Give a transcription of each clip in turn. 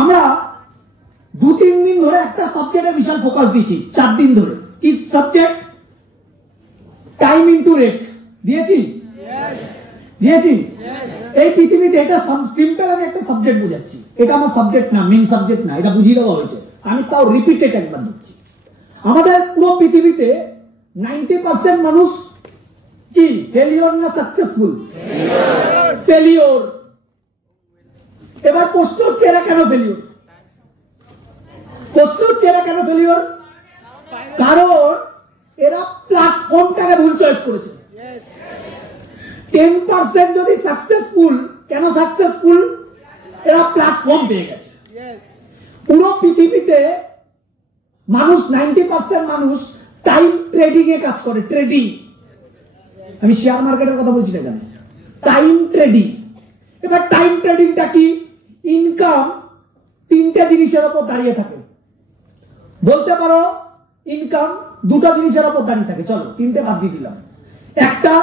আমরা 2-3 দিন ধরে একটা সাবজেক্টে বিশাল ফোকাস দিচ্ছি, 4 দিন ধরে। কি সাবজেক্ট? Time into rate. দিয়েছি? দিয়েছি। এই পৃথিবীতে এটা সিম্পল, আমি একটা সাবজেক্ট বুঝাচ্ছি, এটা আমার সাবজেক্ট না, মেইন সাবজেক্ট না, এটা বুঝিয়ে দেওয়া হয়েছে, আমি তাও রিপিটেড একবার দিচ্ছি। আমাদের পুরো পৃথিবীতে 90% মানুষ কি ফেলিওর না সাকসেসফুল? ফেলিওর। এবার প্রশ্ন হচ্ছে এরা কেন ফেলিওর? প্রশ্ন হচ্ছে এরা কেন ফেলিওর? কারণ এরা প্ল্যাটফর্মটাকে ভুল চয়েস করেছে। 10% যদি সাকসেসফুল, কেন সাকসেসফুল? এরা প্ল্যাটফর্ম পেয়ে গেছে। পুরো পৃথিবীতে মানুষ 90% মানুষ টাইম ট্রেডিং এ কাজ করে। ট্রেডিং, আমি শেয়ার মার্কেটের কথা বলছি না এখানে, টাইম ট্রেডিং। এবার টাইম ট্রেডিংটা কি? ইনকাম 3টে জিনিসের উপর দাঁড়িয়ে থাকে। বলতে পারো ইনকাম 2টা জিনিসের উপর দাঁড়িয়ে থাকে, চলো 3টে বাদ দিয়ে দিলাম। একটা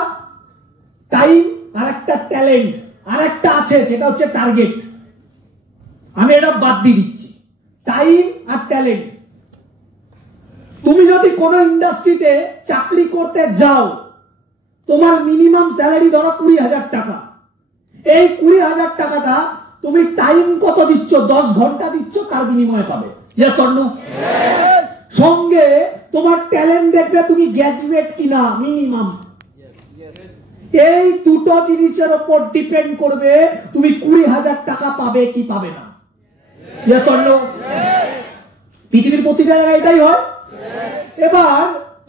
টাইম, আর একটা ট্যালেন্ট, আর একটা আছে সেটা হচ্ছে টার্গেট। আমি এটা বাদ দিয়ে দিচ্ছি, টাইম আর ট্যালেন্ট। তুমি যদি কোনো ইন্ডাস্ট্রিতে চাকরি করতে যাও, তোমার মিনিমাম স্যালারি ধরো 20,000 টাকা। এই 20,000 টাকাটা তুমি টাইম কত দিচ্ছ? 10 ঘন্টা দিচ্ছ, তার বিনিময়ে পাবে। Yes or no? সঙ্গে তোমার ট্যালেন্ট দেখবে তুমি গ্র্যাজুয়েট কিনা, মিনিমাম। এই দুটো জিনিসের উপর ডিপেন্ড করবে তুমি 20,000 টাকা পাবে কি পাবে না। Yes or no? পৃথিবীর প্রতিটা জায়গায় এটাই হয়। এবার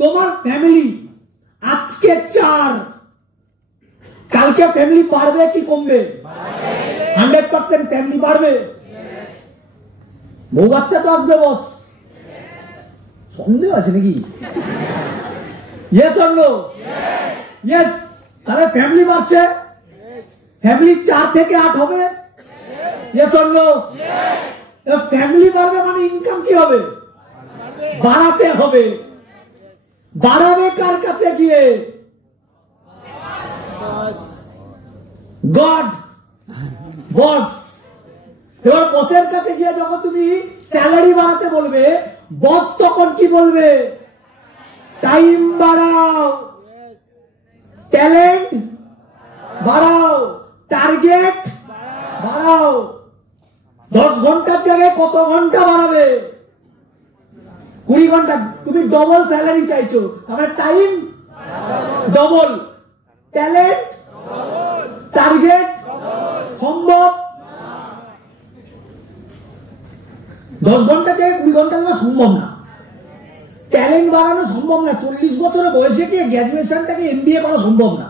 তোমার ফ্যামিলি আজকে 4, কালকে ফ্যামিলি বাড়বে কি কমবে? 100% ফ্যামিলি বাড়বে। বউ বাচ্চা তো আসবে বস, সন্দেহ আছে নাকি? Yes or no? ইয়েস। তাহলে ফ্যামিলি বাড়ছে, ফ্যামিলি 4 থেকে 8 হবে। Yes or no? ফ্যামিলি বাড়বে মানে ইনকাম কি হবে? বাড়াতে হবে। বাড়াবে কার কাছে গিয়ে? গড, বস। এবার বসের কাছে গিয়ে যখন তুমি স্যালারি বাড়াতে বলবে, বস তখন কি বলবে? টাইম বাড়াও, ট্যালেন্ট বাড়াও, টার্গেট বাড়াও। 10 ঘন্টার জায়গায় কত ঘন্টা বাড়াবে? 20 ঘন্টা। তুমি ডবল স্যালারি চাইছো, তাহলে টাইম ডবল, ট্যালেন্ট, টার্গেট সম্ভব? 10 ঘন্টা থেকে 20 ঘন্টা দেওয়া সম্ভব না। ট্যালেন্ট বাড়ানো সম্ভব না। 40 বছরের বয়সে কি গ্র্যাজুয়েশনটাকে MBA করা সম্ভব না।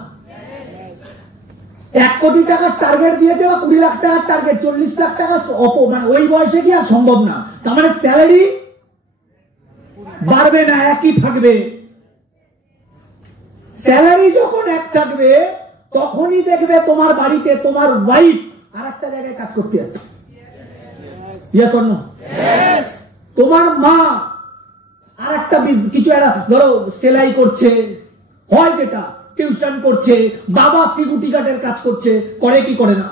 1 কোটি টাকার টার্গেট দিয়েছে বা 20 লাখ টাকার টার্গেট, 40 লাখ টাকা মানে ওই বয়সে কি আর সম্ভব না। তার মানে স্যালারি বাড়বে না, একই থাকবে। স্যালারি যখন এক থাকবে তখনই দেখবে তোমার বাড়িতে তোমার ওয়াইফ আর একটা জায়গায় কাজ করতে যাচ্ছে। Yes or no? তোমার মা আর একটা কিছু একটা ধরো সেলাই করছে, হয় যেটা টিউশন করছে, বাবা সিকিউরিটি গার্ডের কাজ করছে, করে কি করে না?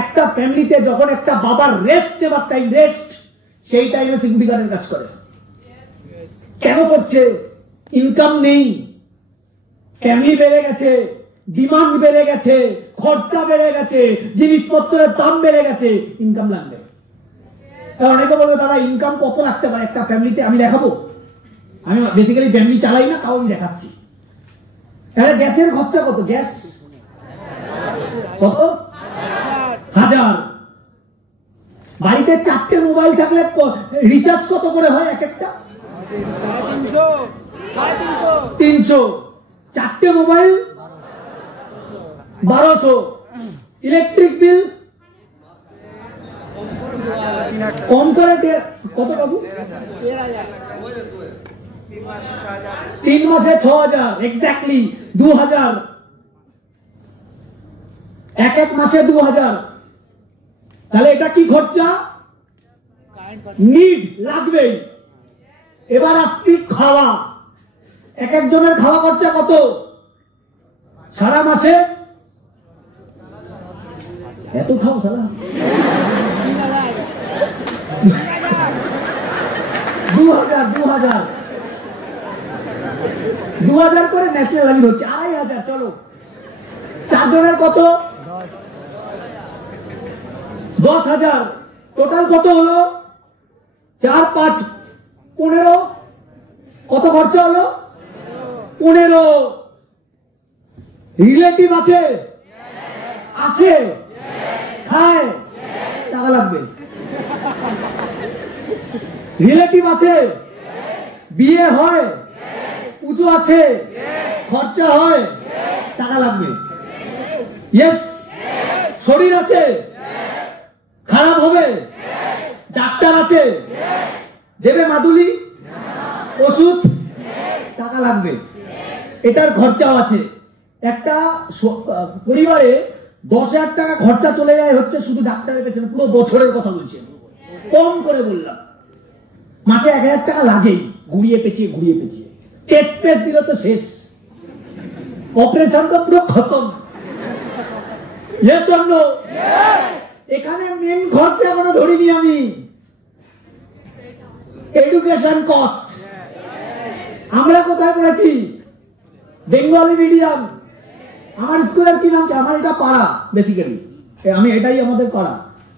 একটা ফ্যামিলিতে যখন একটা বাবার রেস্ট নেবার টাইম, রেস্ট, সেই টাইমে সিকিউরিটি গার্ডের কাজ করে। কেন করছে? ইনকাম নেই, ফ্যামিলি বেড়ে গেছে, ডিমান্ড বেড়ে গেছে, খরচা বেড়ে গেছে, জিনিসপত্রের দাম বেড়ে গেছে, ইনকাম লাগবে। অনেকে বলবে দাদা ইনকাম কত লাগতে পারে একটা ফ্যামিলিতে? আমি দেখাবো। আমি বেসিক্যালি ফ্যামিলি চালাই না, তাও আমি দেখাচ্ছি। গ্যাসের খরচা কত? গ্যাস কত? 1000। বাড়িতে 4টে মোবাইল থাকলে রিচার্জ কত করে হয় এক একটা? 300। 4টে মোবাইল 1200। ইলেকট্রিক বিল কম করে কত বাবু? 3 মাসে 6000, এক্স্যাক্টলি 2000। এক মাসে 2000। তাহলে এটা কি খরচা? নিড, লাগবে। এবার আসছি খাওয়া। এক একজনের খাওয়া খরচা কত সারা মাসে? এত খাও সারা? $2000 করে ন্যাশনাল আমি ধরছি, 2500। চলো, 4 জনের কত? 10,000। টোটাল কত হলো? 4, 5, 15। কত খরচা হলো? 15। রিলেটিভ আছে? আছে? হ্যাঁ, টাকা লাগবে। রিলেটিভ আছে? বিয়ে হয়, পুজো আছে, খরচা হয়, টাকা লাগবে। ইয়েস। শরীর আছে, খারাপ হবে, ডাক্তার আছে, দেবে মাদুলি, ওষুধ, টাকা লাগবে, এটার খরচাও আছে। একটা পরিবারে 10,000 টাকা খরচা চলে যায় হচ্ছে শুধু ডাক্তারের পেছনে, পুরো বছরের কথা বলছি, কম করে বললাম। মাসে 1,000 টাকা লাগেই, ঘুরিয়ে পেঁচিয়ে। টেস্ট পেস্ট দিল তো শেষ, অপারেশন তো পুরো খতম। এখানে মেন খরচা এখনো ধরিনি আমি, এডুকেশন কস্ট। আমরা কোথায় পড়েছি? Bengali medium. আমার স্কুলের কি নাম? আমার এটা পাড়া, বেসিক্যালি আমি এটাই আমাদের পাড়া।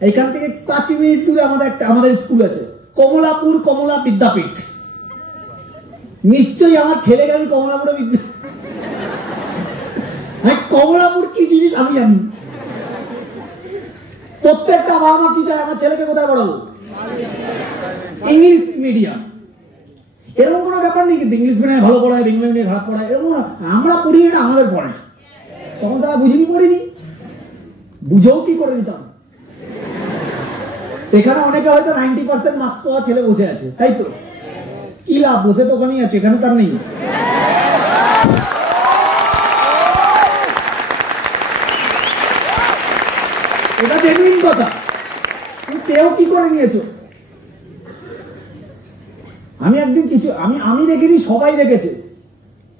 এখান থেকে 5 মিনিট দূরে আমাদের স্কুল আছে, কমলাপুর কমলা বিদ্যাপীঠ। নিশ্চয়ই আমার ছেলেকে আমি কমলাপুরে কমলাপুর কি জিনিস আমি জানি। প্রত্যেকটা বাবা মা কি চায়, আমার ছেলেকে কোথায় পড়াবো? English medium. এরকম কোনো ব্যাপার নেই কিন্তু ইংলিশ মিডিয়ামে ভালো পড়ায়, বেঙ্গলি মিডিয়ামে খারাপ পড়ায়, এরকম আমরা পড়ি, এটা আমাদের ফল্ট। তখন তারা পড়িনি, বুঝেও কি করে নিতাম। এখানে অনেকে হয়তো 90% মার্কস পাওয়া ছেলে বসে আছে, তাই তো? কি লাভ? বসে তো ওখানেই আছে, এখানে তার নেই। এটা জেনুইন কথা। তুমি পেও কি করে নিয়েছো? আমি একদিন আমি দেখিনি, সবাই দেখেছে,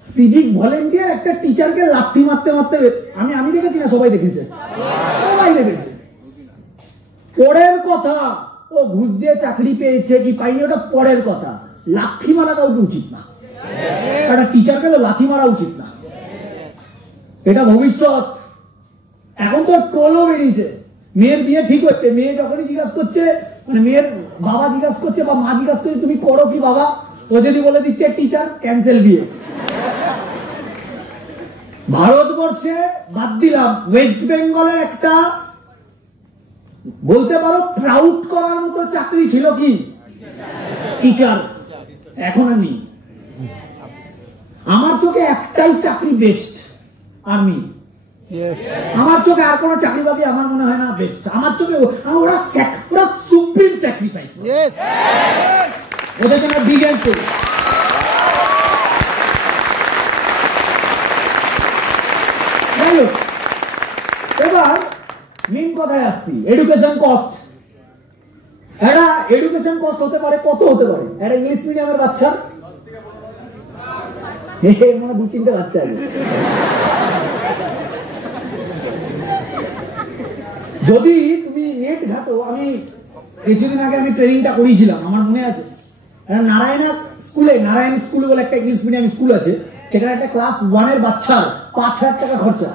সিভিক ভলেন্টিয়ার একটা টিচারকে লাথি মারতে আমি দেখেছি না, সবাই দেখেছে। পরের কথা, ও ঘুষ দিয়ে চাকরি পেয়েছে কি পাইনি ওটা পরের কথা। লাথি মারা কাউকে উচিত না, একটা টিচারকে তো লাথি মারা উচিত না। এটা ভবিষ্যৎ। এখন তো ট্রোলও বেরিয়েছে, মেয়ের বিয়ে ঠিক হচ্ছে, মেয়ে যখনই জিজ্ঞাসা করছে, মানে মেয়ের বাবা জিজ্ঞাসা করছে বা মা জিজ্ঞাসা করছে তুমি করো কি বাবা, ও যদি বলে দিচ্ছে টিচার, ক্যান্সেল বিয়ে। ভারতবর্ষে বাদ দিলাম, ওয়েস্ট বেঙ্গলের একটা বলতে পারো প্রাউড করার মতো চাকরি ছিল কি? টিচার। এখন আমি, আমার চোখে একটাই চাকরি বেস্ট, আর্মি। আমার চোখে আর কোন চাকরি বাকরি আমার মনে হয় না বেস্ট। আমার চোখে ওরা সুপ্রিম স্যাক্রিফাইস, ওদের জন্য বিগেন করি। এবার মেন কথায় আসছি, এডুকেশন কস্ট। একটা এডুকেশন কস্ট হতে পারে, কত হতে পারে? একটা ইংলিশ মিডিয়ামের বাচ্চা, মানে 2-3টে বাচ্চা আছে, যদি তুমি নেট ঘাটো। আমি কিছুদিন আগে আমি ট্রেনিংটা করিয়েছিলাম, আমার মনে আছে, নারায়ণ স্কুল বলে একটা ইংলিশ মিডিয়াম স্কুল আছে, সেখানে একটা ক্লাস 1 এর বাচ্চার 5,000 টাকা খরচা।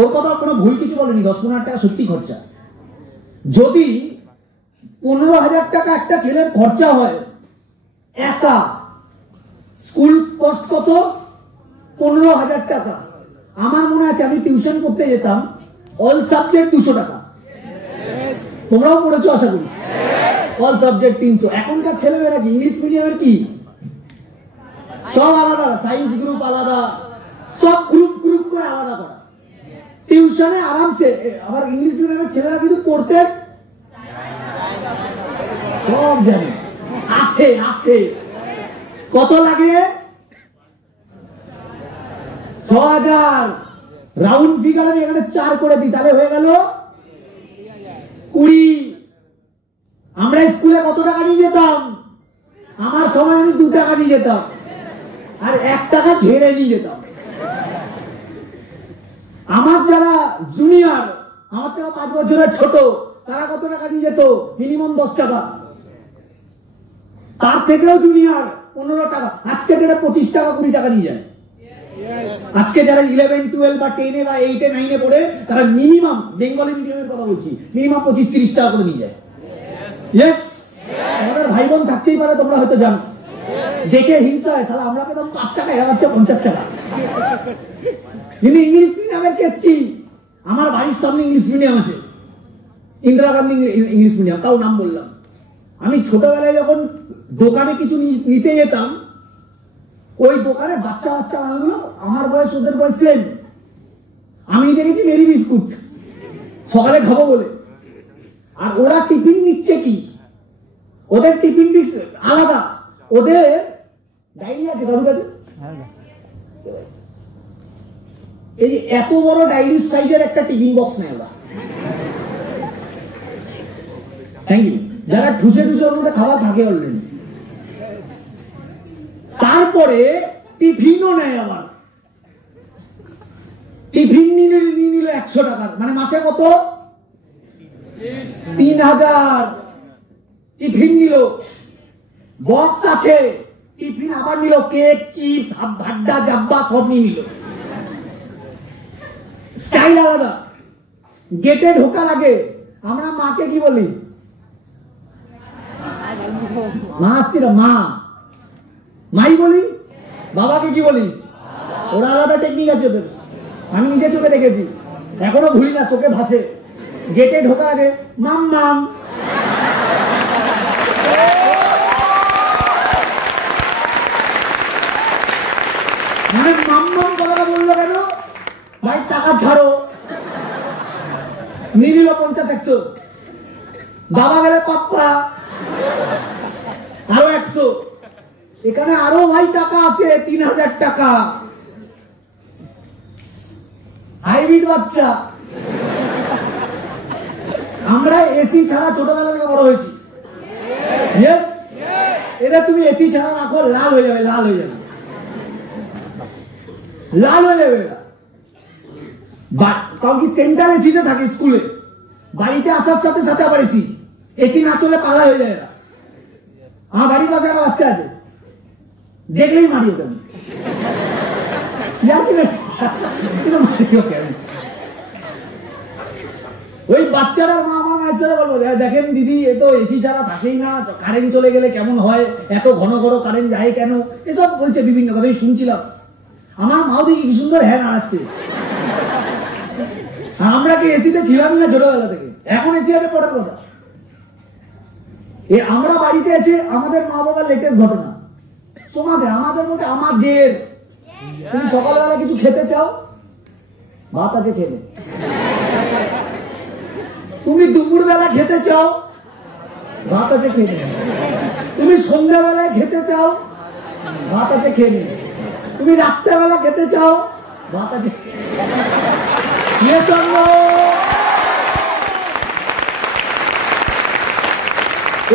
ওর কথা কোনো ভুল কিছু বলেনি, 10-15 টাকা সত্যি খরচা। যদি 15,000 টাকা একটা ছেলের খরচা হয়, একটা স্কুল কস্ট কত? 15,000 টাকা। আমার মনে আছে আমি টিউশন করতে যেতাম, অল সাবজেক্ট 200 টাকা। তোমরাও পড়েছো আশা করি। All subject 300। এখনকার ছেলেমেয়েরা কি ইংলিশ মিডিয়ামের কি সব আলাদা, সায়েন্স গ্রুপ আলাদা, সব গ্রুপ করে আলাদা করা। টিউশনে আরামসে। আবার ইংলিশ মিডিয়ামের ছেলেরা কিন্তু পড়তে সব জানে, আসে। কত লাগে? 6,000। রাউন্ড ফিগার আমি এখানে 4 করে দিই, তাহলে হয়ে গেল 20। আমরা স্কুলে কত টাকা নিয়ে যেতাম? আমার সময় আমি 2 টাকা নিয়ে যেতাম, আর 1 টাকা ঝেড়ে নিয়ে যেতাম। আমার যারা জুনিয়র, আমার থেকে 5 বছরের ছোট, তারা কত টাকা নিয়ে যেত? মিনিমাম 10 টাকা। তার থেকেও জুনিয়র 15 টাকা, আজকে ডেটে 25 টাকা 20 টাকা নিয়ে যায়। আজকে যারা 11, 12 বা 10 বা 8, 9 পড়ে তারা মিনিমাম, বেঙ্গলি মিডিয়ামের কথা বলছি, মিনিমাম 25-30 টাকা করে নিয়ে যায়। ইয়েস, আমাদের ভাই বোন থাকতেই পারে, তোমরা হয়তো জানো। দেখে হিংসা হয়, সালা আমরা পেতাম 5 টাকা, এরা হচ্ছে 50 টাকা। কিন্তু ইংলিশ মিডিয়ামের কেস কি? আমার বাড়ির সামনে ইংলিশ মিডিয়াম আছে, ইন্দিরা গান্ধী ইংলিশ মিডিয়াম, তাও নাম বললাম। আমি ছোটবেলায় যখন দোকানে কিছু নিতে যেতাম, ওই দোকানে বাচ্চা বাচ্চা মানুষগুলো আমার বয়স ওদের বয়স সেম। আমি দেখেছি মেরি বিস্কুট সকালে খাবো বলে, আর ওরা টিফিন নিচ্ছে কি, ওদের টিফিন আলাদা, ওদের ডায়েরি আছে কারোর কাছে? এই যে এত বড় ডায়েরির সাইজের একটা টিফিন বক্স নেয় ওরা। Thank you. যারা ঠুসে ঠুসে ওর মধ্যে খাবার থাকে অলরেডি। তারপরে টিফিনও নেয় আবার, টিফিন নিয়ে নিল 100 টাকার, মানে মাসে কত? 3000 টিফিন নিল। বক্স আছে, টিফিন আবার নিল, কেক, চিপ, ভাড্ডা, জাব্বা সব নিয়ে নিল। স্টাইল আলাদা। গেটে ঢোকার আগে আমরা মাকে কি বলি? মা আসছিল, মা, মাই বলি। বাবাকে কি বলি? ওরা আলাদা টেকনিক আছে ওদের, আমি নিজে চোখে দেখেছি, এখনো ভুলি না, চোখে ভাসে। গেটে ঢোকার আগে মাম মাম, মানে মাম মাম কথাটা বললো কেন? ভাই টাকা ছাড়ো। নিয়ে নিল 50-100, বাবা গেলে পাপ্পা আরো 100, এখানে আরো ভাই টাকা আছে 3000 টাকা। হাইব্রিড বাচ্চা। আমরা এসি ছাড়া ছোটবেলা থেকে বড় হয়েছি। এটা তুমি এসি ছাড়া রাখো, লাল হয়ে যাবে, লাল হয়ে যাবে, লাল হয়ে যাবে। কারণ কি সেন্ট্রাল এসিতে থাকে স্কুলে, বাড়িতে আসার সাথে সাথে আবার এসি, এসি না চলে পাগলা হয়ে যায় এরা। আমার বাড়ির পাশে একটা বাচ্চা আছে, দেখলেই মারি ওকে। ওই বাচ্চাটার মা আমার মায়ের সাথে বলবো, দেখেন দিদি, এ তো এসি ছাড়া থাকেই না, কারেন্ট চলে গেলে কেমন হয়, এত ঘন ঘন কারেন্ট যায় কেন, এসব বলছে বিভিন্ন কথা। আমি শুনছিলাম, আমার মাও দেখি কি সুন্দর হ্যাঁ নাড়াচ্ছে। আমরা কি এসিতে ছিলামই না ছোটবেলা থেকে? এখন এসি আছে পরের কথা। আমরা বাড়িতে এসে আমাদের মা বাবার লেটেস্ট ঘটনা শোনাবে, আমাদের মধ্যে আমাদের। তুমি সকালবেলা কিছু খেতে চাও, ভাত আছে খেতে। তুমি দুপুর বেলা খেতে চাও, ভাত আছে খেতে। তুমি সন্ধ্যাবেলায় খেতে চাও, ভাত আছে খেতে। তুমি রাত্রেবেলা খেতে চাও, ভাত আছে।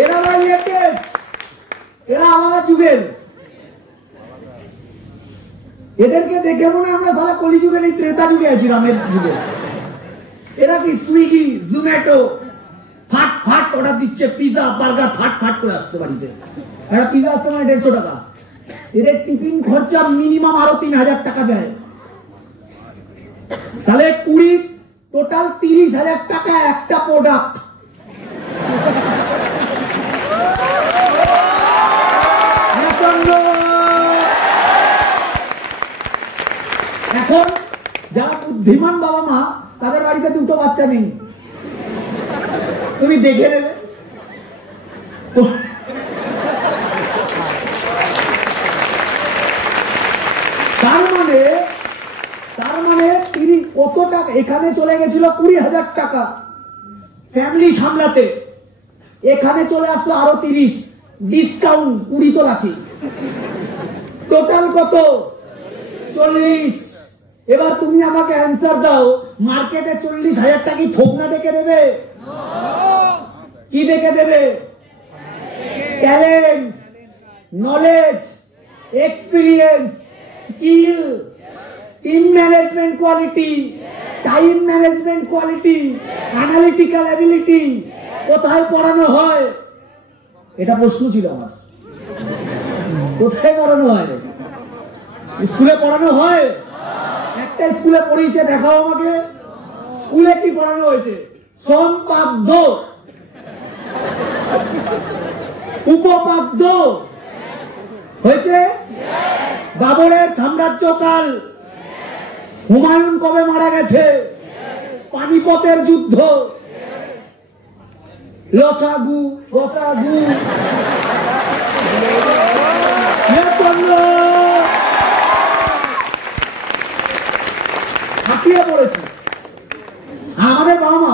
এরা ভাই লেটেস্ট, এরা আলাদা যুগের। এদেরকে দেখে মনে আমরা সারা কলি যুগে নেই, ত্রেতা যুগে আছি, রামের যুগে। এরা কি সুইগি, জোম্যাটো, ফাট ফাট অর্ডার দিচ্ছে, পিজা, বার্গার ফাট ফাট করে আসতে বাড়িতে। একটা পিজা আসতে মানে 150 টাকা। এদের টিফিন খরচা মিনিমাম আরো 3000 টাকা যায়। তাহলে 20, টোটাল 30,000 টাকা একটা প্রোডাক্ট। এখন যারা বুদ্ধিমান বাবা মা, তাদের বাড়িতে 2টো বাচ্চা নেই, তুমি দেখে নেবে। তার মানে কত টাকা এখানে চলে গেছিল? 20,000 টাকা ফ্যামিলি সামলাতে। এখানে চলে আসলো আরো 30, ডিসকাউন্ট 20 তো রাখি, টোটাল কত? 40। এবার তুমি আমাকে অ্যান্সার দাও, মার্কেটে 40,000 টাকা থোক না দেখে দেবে? কি দেখে দেবে? Talent, knowledge, experience, skill, team management quality, time management quality, analytical ability কোথায় পড়ানো হয়? এটা প্রশ্ন ছিল আমার। কোথায় পড়ানো হয়? স্কুলে পড়ানো হয়? একটা স্কুলে পড়িয়েছে, দেখাও আমাকে। স্কুলে কি পড়ানো হয়েছে? সম্পাদ্য, উপপাদ্য হয়েছে। বাবরের সাম্রাজ্যকাল, হুমায়ুন কবে মারা গেছে, পানিপথের যুদ্ধ, লসাগু রসাগু, হাঁটিয়ে পড়েছে। আমাদের বাবা মা,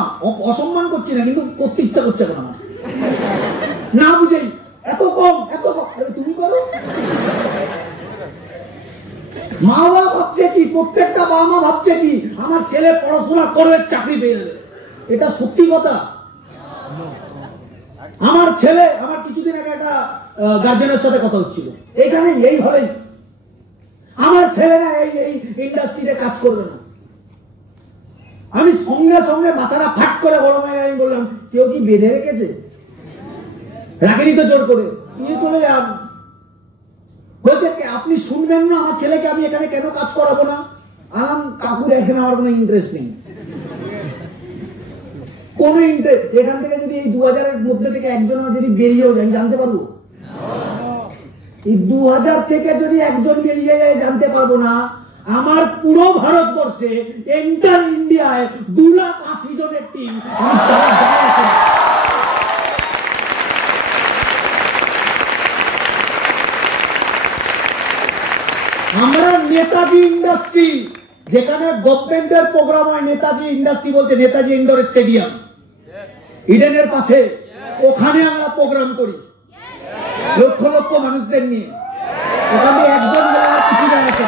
অসম্মান করছি না, কিন্তু করতে ইচ্ছা করছে না আমার, না বুঝেই এত কম এত কম। তুমি করো। মা বাবা ভাবছে কি, প্রত্যেকটা বাবা মা ভাবছে কি, আমার ছেলে পড়াশোনা করবে, চাকরি পেয়ে যাবে। এটা সত্যি কথা? আমার ছেলে, আমার কিছুদিন আগে একটা গার্জেনের সাথে কথা হচ্ছিল এইখানে, এই হলে আমার ছেলেরা এই ইন্ডাস্ট্রিতে কাজ করবে না। আমি সঙ্গে সঙ্গে মাথাটা ফাট করে গরম হয়ে আমি বললাম, কেউ কি বেঁধে রেখেছে? রাখেনি তো জোর করে, নিয়ে চলে যান। বলছে আপনি শুনবেন না আমার ছেলেকে আমি এখানে কেন কাজ করাবো না? কাকু এখানে আমার কোনো ইন্টারেস্ট নেই, কোন ইন্টারেস্ট। এখান থেকে যদি এই 2000-এর মধ্যে থেকে একজন যদি বেরিয়েও যায়, জানতে পারবো? এই 2000 থেকে যদি একজন বেরিয়ে যায়, জানতে পারবো না। আমার পুরো ভারতবর্ষে, এন্টার ইন্ডিয়ায় 280,000 জনের টিম। আমরা নেতাজি ইন্ডাস্ট্রি, যেখানে গভর্নমেন্টের প্রোগ্রাম হয়, নেতাজি ইন্ডাস্ট্রি বলছে, নেতাজি ইন্ডোর স্টেডিয়াম ইডেনের পাশে, ওখানে আমরা প্রোগ্রাম করি লক্ষ লক্ষ মানুষদের নিয়ে। ওখানে একজন কিছু জানাচ্ছে।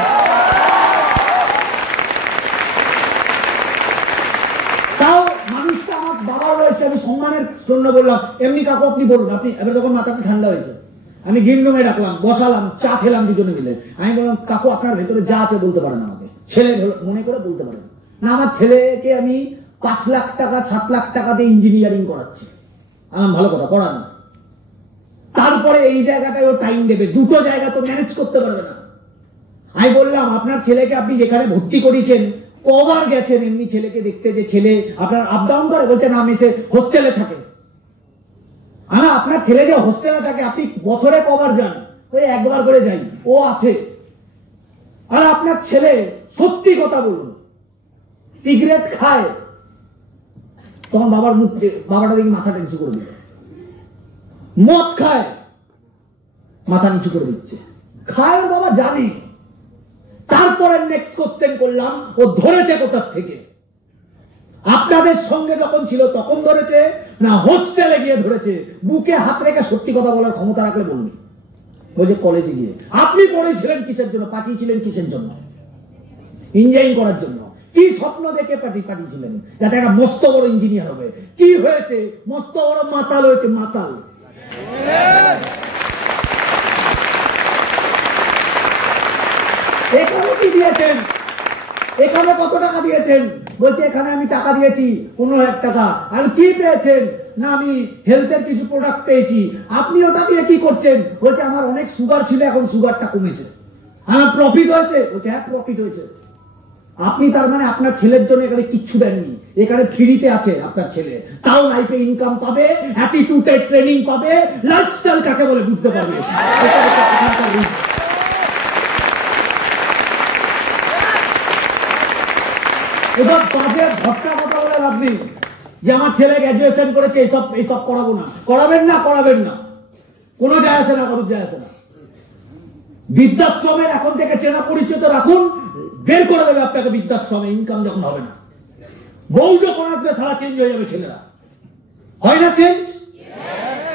তাও মানুষটা আমার বাবার বয়সে, আমি সম্মানের জন্য বললাম, এমনি কাকু আপনি বলুন, আপনি। এবার তখন মাথাটা ঠান্ডা হয়েছে, আমি গ্রিন রুমে ডাকলাম, বসালাম, চা খেলাম দুজনে মিলে। আমি বললাম, কাকু আপনার ভেতরে যা আছে বলতে পারেন আমাকে, ছেলে মনে করে বলতে পারেন না। আমার ছেলেকে আমি 5 লাখ টাকা 7 লাখ টাকা দিয়ে ইঞ্জিনিয়ারিং করাচ্ছি। ভালো কথা, করান। তারপরে এই জায়গাটায় ও টাইম দেবে, দুটো জায়গা তো ম্যানেজ করতে পারবে না। আমি বললাম, আপনার ছেলেকে আপনি যেখানে ভর্তি করিয়েছেন, কবার গেছেন এমনি ছেলেকে দেখতে? যে ছেলে আপনার আপ ডাউন করে? বলছে না, মেসে হোস্টেলে থাকে। আপনার ছেলে যে হোস্টেলে থাকে, আপনি বছরে কবার যান? ওই একবার করে যাই, ও আসে। আর আপনার ছেলে, সত্যি কথা বলুন, সিগারেট খায়, তখন বাবার মুখ, বাবাটা দেখি মাথাটা নিচু করে দিল। মদ খায়, মাথা নিচু করে দিচ্ছে। খায়, বাবা জানি। তারপরে নেক্সট কোশ্চেন করলাম, ও ধরেছে কোথার থেকে? আপনাদের সঙ্গে যখন ছিল তখন ধরেছে, না হোস্টেলে গিয়ে ধরেছে? বুকে হাত রেখে সত্যি কথা বলার ক্ষমতা রাখলে বলবি। বলছে কলেজে গিয়ে। আপনি পড়েছিলেন কিসের জন্য? পাঠিয়েছিলেন কিসের জন্য? ইঞ্জিনিয়ারিং করার জন্য। কি স্বপ্ন দেখে পাঠিয়েছিলেন? যাতে একটা মস্ত বড় ইঞ্জিনিয়ার হবে। কি হয়েছে? মস্ত বড় মাতাল হয়েছে, মাতাল। এখানে কি দিয়েছেন? এখানে কত টাকা দিয়েছেন? বলছে এখানে আমি টাকা দিয়েছি 15,000 টাকা। আর কি পেয়েছেন? না আমি হেলথের কিছু প্রোডাক্ট পেয়েছি। আপনি ওটা দিয়ে কি করছেন? বলছে আমার অনেক সুগার ছিল, এখন সুগারটা কমেছে। আমার প্রফিট হয়েছে? বলছে হ্যাঁ প্রফিট হয়েছে। আপনি তার মানে আপনার ছেলের জন্য এখানে কিচ্ছু দেননি, এখানে ফ্রিতে আছে আপনার ছেলে। তাও লাইফে ইনকাম পাবে, অ্যাটিটিউডের ট্রেনিং পাবে, লাইফস্টাইল কাকে বলে বুঝতে পারবে। এসব বাজে ভট্টা কথা বলে লাভ নেই যে আমার ছেলে গ্র্যাজুয়েশন করেছে, এইসব করাবো না। করাবেন না, করাবেন না, কোনো যায় আসে না, কারোর যায় আসে না। বৃদ্ধাশ্রমের এখন থেকে চেনা পরিচিত রাখুন, বের করে দেবে আপনাকে বৃদ্ধাশ্রমে, ইনকাম যখন হবে না। বউ যখন আসবে তারা চেঞ্জ হয়ে যাবে ছেলেরা। হয় না চেঞ্জ?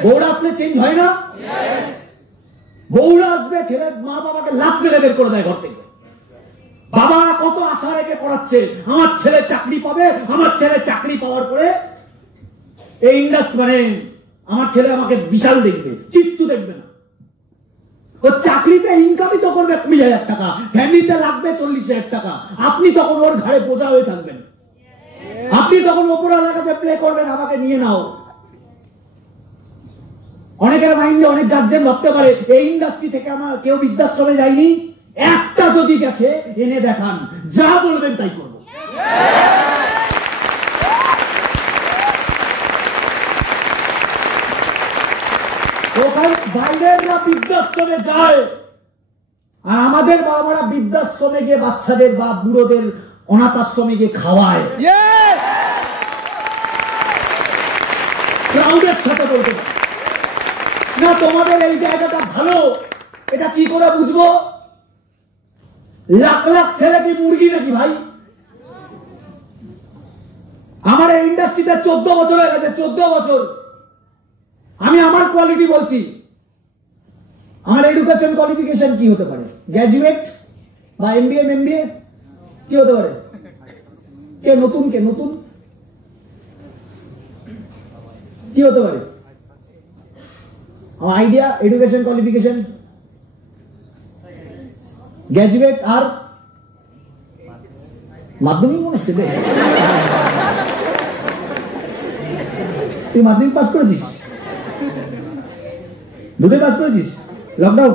বউরা আসলে চেঞ্জ হয় না? বউরা আসবে, ছেলে মা বাবাকে লাত মেরে বের করে দেয় ঘর থেকে। বাবা কত আশা রেখে পড়াচ্ছে, আমার ছেলে চাকরি পাবে, আমার ছেলে চাকরি পাওয়ার পরে এই ইন্ডাস্ট্রি মানে আমার ছেলে আমাকে বিশাল দেখবে, কিচ্ছু দেখবে না। ও চাকরিতে ইনকামই তো করবে 20,000 টাকা, ফ্যামিলিতে লাগবে 40,000 টাকা। আপনি তখন ওর ঘাড়ে বোঝা হয়ে থাকবেন। আপনি তখন ওপরওয়ালার কাছে প্লে করবেন, আমাকে নিয়ে নাও। অনেকের মাইন্ডে অনেক গার্জেন ভাবতে পারে এই ইন্ডাস্ট্রি থেকে আমার কেউ বৃদ্ধাশ্রমে যায়নি, একটা যদি গেছে এনে দেখান, যা বলবেন তাই করবো। ওখানে বাইরেরা বৃদ্ধাশ্রমে যায় আর আমাদের বাবারা বৃদ্ধাশ্রমে গিয়ে বাচ্চাদের বা বুড়োদের অনাথ আশ্রমে গিয়ে খাওয়ায়। ক্রাউডের সাথে বলতে না তোমাদের এই জায়গাটা ভালো, এটা কি করে বুঝবো? লাখ লাখ ছেলে কি মুরগি নাকি ভাই? আমার এই ইন্ডাস্ট্রিতে 14 বছর হয়ে গেছে, 14 বছর। আমি আমার কোয়ালিটি বলছি। আমার এডুকেশন কোয়ালিফিকেশন কি হতে পারে? গ্র্যাজুয়েট বা এমবিএ কি হতে পারে? কে নতুন কি হতে পারে? আমার আইডিয়া এডুকেশন কোয়ালিফিকেশন গ্র্যাজুয়েট আর মাধ্যমিক মনে হচ্ছে। তুই মাধ্যমিক পাস করেছিস? দুটোই পাস করেছিস? লকডাউন